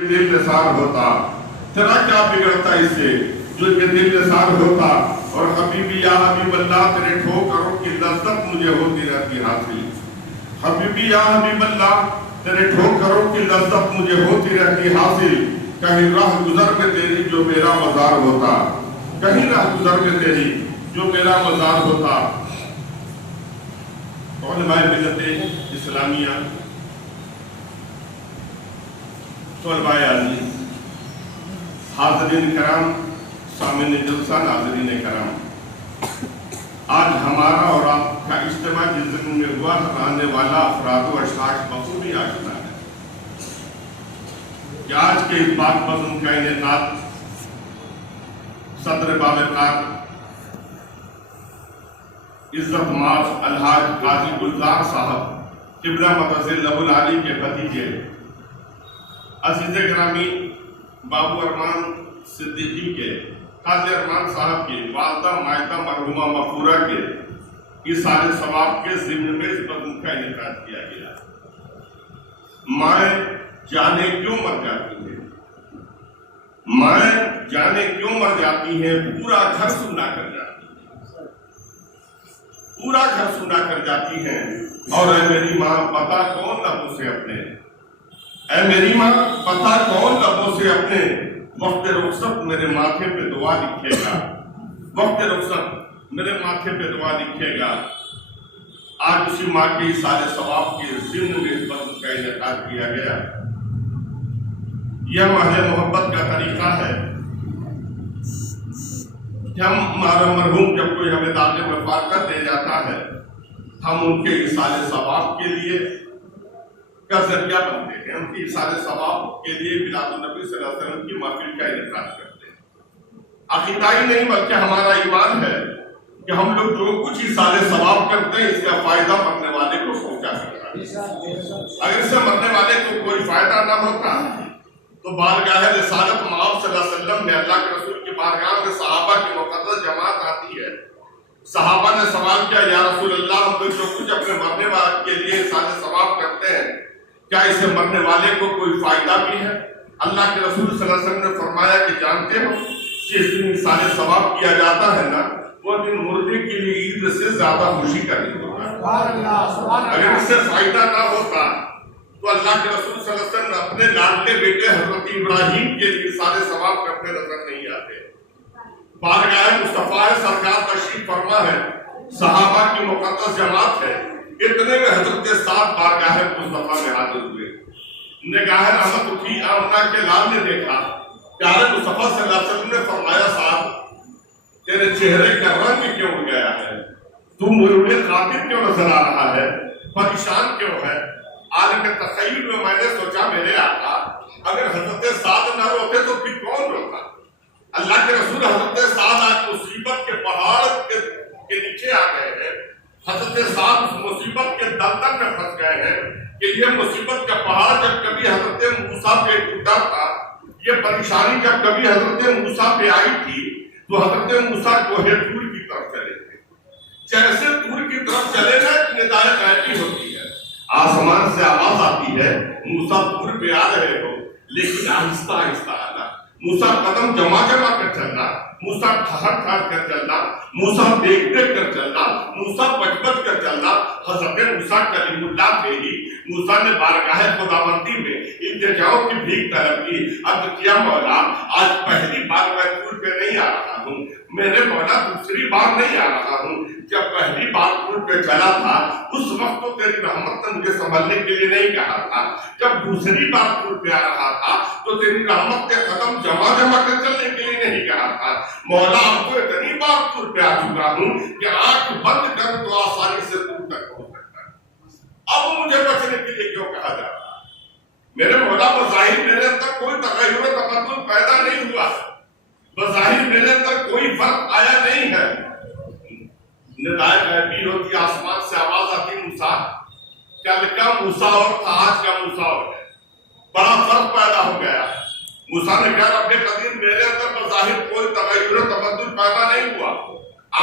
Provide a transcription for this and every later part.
دل نثار ہوتا، تیرا کیا بگڑتا اس سے جو کہ دل نثار ہوتا، اور حبیبی یا حبیب اللہ تیرے ٹھوکروں کی لذت مجھے ہوتی رہتی حاصل، حبیبی یا حبیب اللہ تیرے ٹھوکروں کی لذت مجھے ہوتی رہتی حاصل، کہیں راہ گزر میں تیری جو میرا مزار ہوتا، کہیں راہ گزر میں تیری جو میرا مزار ہوتا۔ علماء ملت اسلامیہ، طلباء عزیز، حاضرین کرام، سامعین جلسہ، ناظرین کرام، آج ہمارا اور آپ کا اجتماع جس دن میں ہوا آنے والا افراد و اشخاص بخوبی آشنا ہے کہ آج کے اس بات بزم کا انعقاد صدر بابرکات عزت مآب الحاج قاضی گلزار صاحب قبلہ مقدس لہو العالی کے بھتیجے عزیز گرامی بابو ارمان صدیقی کے قاضی ارمان صاحب کی والدہ مائدہ مرحومہ مغفورہ کے ایثار ثواب کے ضمن میں اس بزم کا انعقاد کیا گیا۔ مائیں جانے کیوں مر جاتی ہیں، مائیں جانے کیوں مر جاتی ہیں، پورا گھر سونا کر جاتی ہیں، پورا گھر سونا کر جاتی ہیں، اور اے میری ماں پتہ کون لبوں سے اپنے، اے میری ماں پتہ کون لبوں سے اپنے وقت رخصت میرے ماتھے پہ دعا لکھے گا، وقت رخصت میرے ماتھے پہ دعا لکھے گا۔ آج اسی ماں کے ایثار ثواب کے ضمن میں اس بزم کا انعقاد کیا گیا۔ یہ ماہ محبت کا طریقہ ہے کہ ہم ہمارا مرحوم جب کوئی ہمیں دعوت مفارقت دے جاتا ہے، ہم ان کے ایثار ثواب کے لیے کا ذریعہ بنتے ہیں، ان کی ایثار ثواب کے لیے میلاد النبی صلی اللہ علیہ وسلم کی محفل کا انعقاد کرتے ہیں۔ عقیدہ ہی نہیں بلکہ ہمارا ایمان ہے کہ ہم لوگ جو کچھ ایثار ثواب کرتے ہیں اس کا فائدہ مرنے والے کو پہنچا سکتا ہے۔ اگر اس سے مرنے والے کو کوئی فائدہ نہ ہوتا تو بارگاہ رسالت مآب صلی اللہ علیہ وسلم میں اللہ کے رسول کی بارگاہ میں صحابہ کی مقدس جماعت آتی ہے۔ صحابہ نے سوال کیا، یا رسول اللہ ہم لوگ جو کچھ اپنے مرنے والے کے لیے ایثار ثواب کرتے ہیں کیا اس سے مرنے والے کو کوئی فائدہ بھی ہے؟ اللہ کے رسول صلی اللہ علیہ وسلم نے فرمایا کہ جانتے ہو جس دن ایثار ثواب کیا جاتا ہے نا، وہ دن مردے کے لیے عید سے زیادہ خوشی کا دن ہوتا ہے۔ اگر اس سے فائدہ نہ ہوتا تو اللہ کے رسول صلی اللہ علیہ وسلم اپنے لاڈلے بیٹے حضرت ابراہیم کے لیے ایثار ثواب کرتے نظر نہیں آتے۔ بارگاہ مصطفیٰ سرکار تشریف فرما ہے، صحابہ کی مقدس جماعت ہے، اتنے میں حضرت سعد بارگاہ مصطفیٰ میں حاضر ہوئے۔ نگاہ رحمت اٹھی، آمنہ کے لال نے دیکھا، پیارے مصطفیٰ صلی اللہ علیہ وسلم نے فرمایا، سعد تیرے چہرے کا رنگ کیوں اڑ گیا ہے، تم مروڑے خاطر کیوں نظر آ رہا ہے، پریشان کیوں ہے؟ عالم تخیل میں میں نے سوچا میرے آقا اگر حضرت سعد نہ روتے تو پھر کون روتا؟ اللہ کے رسول حضرت سعد آج مصیبت کے پہاڑ کے نیچے آ گئے ہیں، حضرت سعد اس مصیبت کے دلدل میں پھنس گئے ہیں کہ یہ مصیبت کا پہاڑ جب کبھی حضرت موسیٰ پہ ٹوٹا تھا، یہ پریشانی جب کبھی حضرت موسیٰ پہ آئی تھی تو حضرت موسیٰ کوہ طور کی طرف چلے تھے، جیسے طور کی طرف چلے گئے ندائے غیبی ہوتی ہے، آسمان سے آواز آتی ہے، موسیٰ طور پہ آ رہے ہو لیکن آہستہ آہستہ آنا، موسیٰ قدم جمع کر چلنا، موسیٰ ٹھہر کر چلنا، موسیٰ دیکھ کر چلنا، موسیٰ بچ کر چلنا۔ حضرت موسیٰ کلیم اللہ تھے ہی، موسیٰ نے بارگاہ خداوندی میں التجاؤ کی بھیک طلب کی، اب کیا مولا آج پہلی بار میں طور پہ نہیں آ رہا ہوں، میرے مولا دوسری بار نہیں آ رہا ہوں، جب پہلی بار طور پہ چلا تھا اس وقت تو تیری رحمت نے مجھے سنبھلنے کے لیے نہیں کہا تھا، جب دوسری بار طور پہ آ رہا تھا تو تیری رحمت کے قدم جمع کر چلنے کے لیے نہیں کہا تھا۔ مولا اب تو اتنی بار طور پہ آ چکا ہوں کہ آنکھ بند کر تو آسانی سے طور تک پہنچ سکتا ہے، اب مجھے بچنے کے لیے کیوں کہا جا رہا؟ میرے مولا بظاہر میرے اندر کوئی تغیر و تبدل پیدا نہیں ہوا، بظاہر میرے اندر کوئی فرق آیا نہیں ہے۔ ندائے غیبی ہوتی، آسمان سے آواز آتی، موسیٰ کل کا موسیٰ اور تھا آج کا موسیٰ اور ہے، بڑا فرق پیدا ہو گیا۔ موسیٰ نے کہا رب قدیر میرے اندر بظاہر کوئی تغیر و تبدل پیدا نہیں ہوا،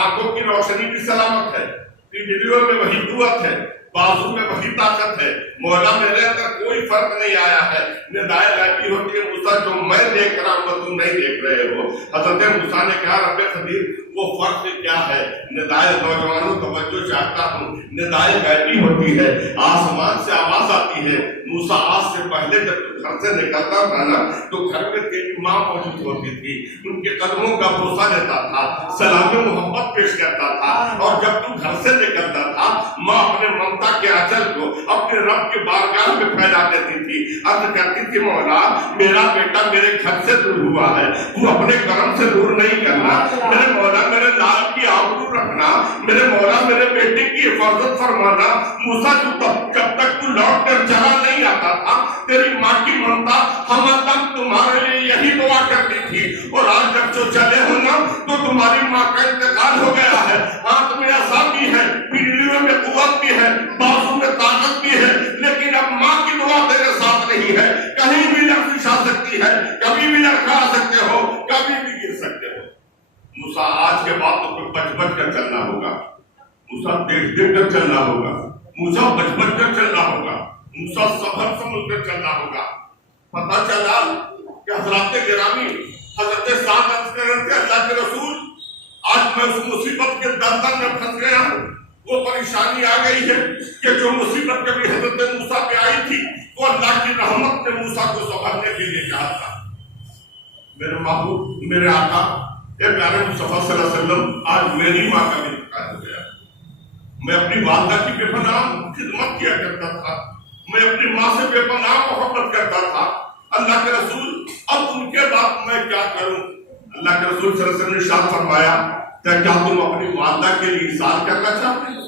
آنکھوں کی روشنی بھی سلامت ہے، پنجلیوں میں وہی قوت ہے، بازو میں وہی طاقت ہے، مولا میرے اندر کوئی فرق نہیں آیا ہے۔ ندائے غیبی ہوتی ہے، موسیٰ جو میں دیکھ رہا ہوں تم نہیں دیکھ رہے ہو. حضرت موسیٰ نے کہا رب قدیر وہ فرق کیا ہے؟ ندائے نوجوانوں توجہ چاہتا ہوں. ندائے غیبی ہوتی ہے, آسمان سے آواز آتی ہے. موسیٰ آج سے پہلے جب تو گھر سے نکلتا تھا نا تو گھر میں تیری ماں موجود ہوتی تھی, ان کے قدموں کا بوسہ لیتا تھا, سلام محبت پیش کرتا تھا. اور جب تو گھر سے نکلتا تھا ماں اپنے ممتا کے آنچل کو اپنے رب کے بارگاہ میں پھیلا دیتی تھی, عرض کرتی تھی مولا میرا بیٹا میرے گھر سے دور ہوا ہے, تو اپنے کرم سے دور نہیں کرنا. میرے مولا میرے لال کی آبرو رکھنا, میرے مولا میرے بیٹے کی حفاظت فرمانا. موسیٰ جب تک تو لوٹ کر چلا نہیں آتا تھا تیری ماں کی ممتا ہم دم تمہارے لیے یہی دعا کرتی تھی. اور آج جب جو چلے ہو نا تو تمہاری ماں کا انتقال ہو گیا ہے, ہاتھ میں عصا بھی ہے, پنڈلیوں میں قوت بھی ہے, بازو میں طاقت بھی ہے, لیکن اب ماں کی دعا تیرے ساتھ نہیں ہے. کہیں بھی لرزش آ سکتی ہے, کبھی بھی لڑکھا سکتے ہو, کبھی بھی گر سکتے ہو. موسیٰ آج کے بعد تو بچ بچ کر چلنا ہوگا, موسیٰ دیکھ دیکھ کر چلنا ہوگا, موسیٰ بچ بچ کر چلنا ہوگا, موسیٰ صبر سمجھ کر چلنا ہوگا. پتہ چلا کہ حضرات گرامی حضرت سعد عرض کر رہے تھے اللہ کے رسول آج میں اس مصیبت کے دردن میں پھنس گیا ہوں. وہ پریشانی آ گئی ہے کہ جو مصیبت کبھی حضرت موسیٰ پہ آئی تھی وہ اللہ کی رحمت نے موسیٰ کو سنبھالنے کے لیے کہا تھا. میرے محبوب میرے آقا اے پیارے مصطفیٰ صلی اللہ علیہ وسلم آج میری ماں کا بھی انتقال ہو گیا. میں اپنی والدہ کی بے پناہ خدمت کیا کرتا تھا, میں اپنی ماں سے بے پناہ محبت کرتا تھا. اللہ کے رسول اب ان کے بعد میں کیا کروں؟ اللہ کے رسول صلی اللہ علیہ وسلم نے ارشاد فرمایا کہ کیا تم اپنی والدہ کے لیے احسان کرنا چاہتے ہو؟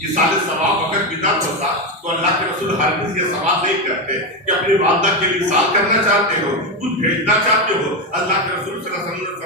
احسان ثواب اگر بدعت ہوتا تو اللہ کے رسول ہرگز یہ سوال نہیں کرتے کہ اپنی والدہ کے لیے احسان کرنا چاہتے ہو, کچھ بھیجنا چاہتے ہو. اللہ کے رسول صلی اللہ علیہ وسلم نے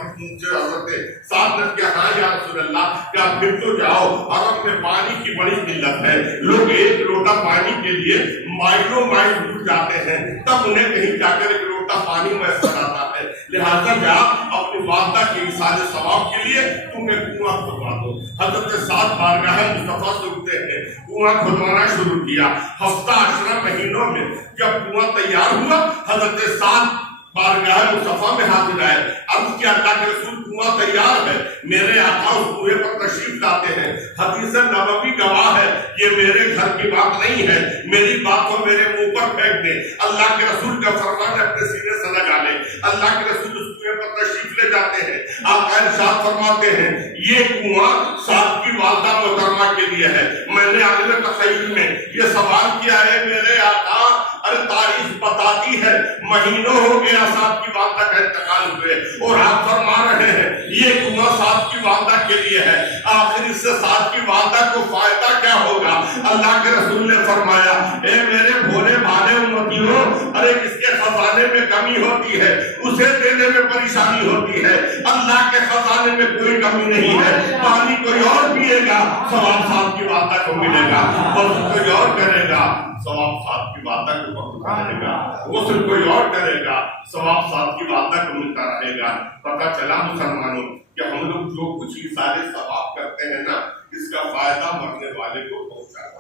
حضرت سعد نے کہا ہاں یا رسول اللہ کیا پھر تو جاؤ, عرب میں پانی کی بڑی قلت ہے, لوگ ایک لوٹا پانی کے لیے مائلوں مائل دور جاتے ہیں, تب انہیں کہیں جا کر ایک لوٹا پانی میسر آتا ہے. لہذا جا اپنی والدہ کے احسان ثواب کے لیے تم ایک کنواں کھدوا دو. حضرت سعد بارگاہ مصطفیٰ سے اٹھتے ہیں, کنواں کھدوانا شروع کیا. ہفتہ عشرہ مہینوں میں جب کنواں تیار ہوا حضرت سعد بارگاہ مصطفیٰ میں حاضر آئے. عرض کیا اللہ کے رسول کنواں تیار ہے, میرے آقا اس کنویں پر تشریف لاتے ہیں. حدیث نبوی گواہ ہے, یہ میرے گھر کی بات نہیں ہے, میری بات کو میرے منہ پر پھینک دیں. اللہ کے رسول کا فرمان اپنے سینے سے لگا لیں. اللہ کے رسول اس کنویں پر تشریف لے جاتے ہیں. آقا ارشاد فرماتے ہیں یہ کنواں سعد کی والدہ محترمہ کے لیے ہے. میں نے عالم تخیل میں یہ سوال کیا ہے میرے آقا, ارے تاریخ بتاتی ہے مہینوں ہو گیا سعد کی والدہ کا انتقال ہوئے, اور آپ فرما رہے ہیں یہ کنواں سعد کی والدہ کے لیے ہے. آخر اس سے سعد کی والدہ کو فائدہ کیا ہوگا؟ اللہ کے رسول نے فرمایا اے میرے بھولے بھالے امتیوں, ارے کس کے خزانے میں کمی ہوتی ہے اسے دینے میں پریشانی ہوتی ہے. اللہ کے خزانے میں کوئی کمی نہیں ہے. پانی کوئی اور پیے گا ثواب سعد کی والدہ کو ملے گا, اور کوئی اور کرے گا ثواب سعد کی والدہ کو پہنچتا رہے گا, غسل کوئی اور کرے گا ثواب سعد کی والدہ کو ملتا رہے گا. پتہ چلا مسلمانوں کہ ہم لوگ جو کچھ سارے ثواب کرتے ہیں نا اس کا فائدہ مرنے والے کو پہنچا ہے.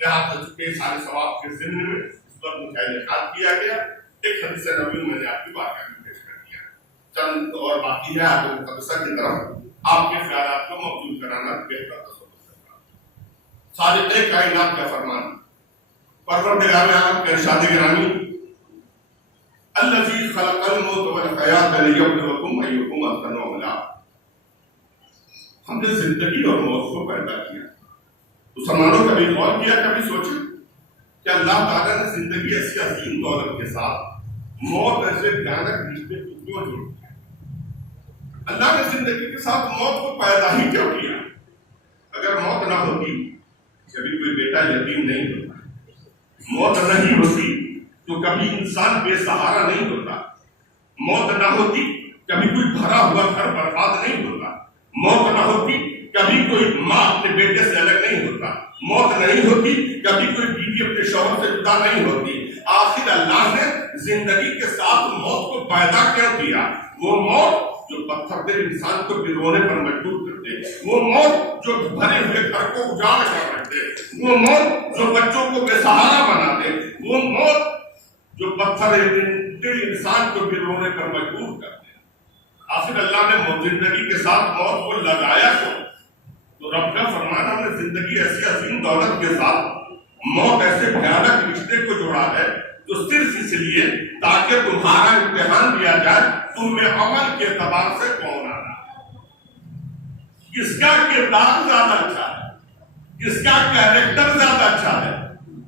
لہٰذا چونکہ سارے ثواب کے ذمے میں اس پر مجھے انعقاد کیا گیا. ایک حدیث نبوی میں نے آپ کی بات کر پیش کر دیا, چند اور باقی ہے آپ مقدسہ کی طرف آپ کے خیالات کو مبذول کرانا بہتر تصور. خالق کائنات کا فرمان, پروردگار عالم کا ارشاد گرامی الذی خلق الموت والحیات لیبلوکم ایکم احسن عملا. ہم نے زندگی اور موت کو پیدا کیا. مسلمانوں کبھی غور کیا, کبھی سوچا کہ اللہ تعالیٰ نے زندگی ایسی عظیم دولت کے ساتھ موت ایسے بھیانک رشتے کو کیوں جوڑ دیا؟ اللہ نے زندگی کے ساتھ موت کو پیدا ہی کیوں کیا؟ اگر موت نہ ہوتی کبھی کوئی بیٹا یتیم نہیں ہوتا, موت نہیں ہوتی تو کبھی انسان بے سہارا نہیں ہوتا, موت نہ ہوتی کبھی کوئی بھرا ہوا گھر برباد نہیں ہوتا, موت نہ ہوتی کبھی کوئی ماں اپنے بیٹے سے الگ نہیں ہوتا, موت نہیں ہوتی کبھی کوئی بیوی اپنے شوہر سے جدا نہیں ہوتی. آخر اللہ نے زندگی کے ساتھ موت کو پیدا کیوں کیا؟ وہ موت جو پتھر دل انسان کو رونے پر مجبور کر دے, وہ موت جو بھرے ہوئے گھر کو اجاڑ کر رکھ دے, وہ موت جو بچوں کو بے سہارا بنا دے, وہ موت جو پتھر انسان کو بھی رونے پر مجبور کرتے ہیں. آخر اللہ نے زندگی کے ساتھ موت کو لگایا تو رب کا فرمان ہم نے زندگی ایسی عظیم دولت کے ساتھ موت ایسے بھیانک رشتے کو جوڑا ہے تو صرف اس لیے تاکہ تمہارا امتحان لیا جائے تم میں عمل کے اعتبار سے کون آ رہا ہے, کس کا کردار زیادہ اچھا ہے, کس کا کیریکٹر زیادہ اچھا ہے,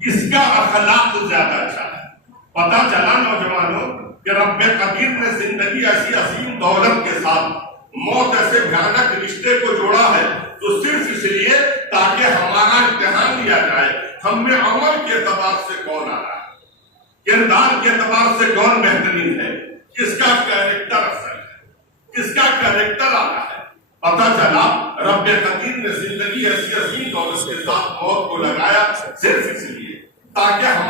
کس کا اخلاق زیادہ اچھا ہے. پتا چلا نوجوانوں کہ رب قدیر نے زندگی ایسی عظیم دولت کے ساتھ موت ایسے بھیانک رشتے کو جوڑا ہے تو صرف اس لیے تاکہ ہمارا امتحان لیا جائے ہم میں عمل کے اعتبار سے کون آ رہا ہے, کردار کے اعتبار سے کون بہترین ہے, کس کا کیریکٹر اصل ہے, کس کا کیریکٹر آتا ہے. پتا چلا رب قدیر نے زندگی ایسی عظیم دولت کے ساتھ موت کو لگایا صرف اس لیے تاکہ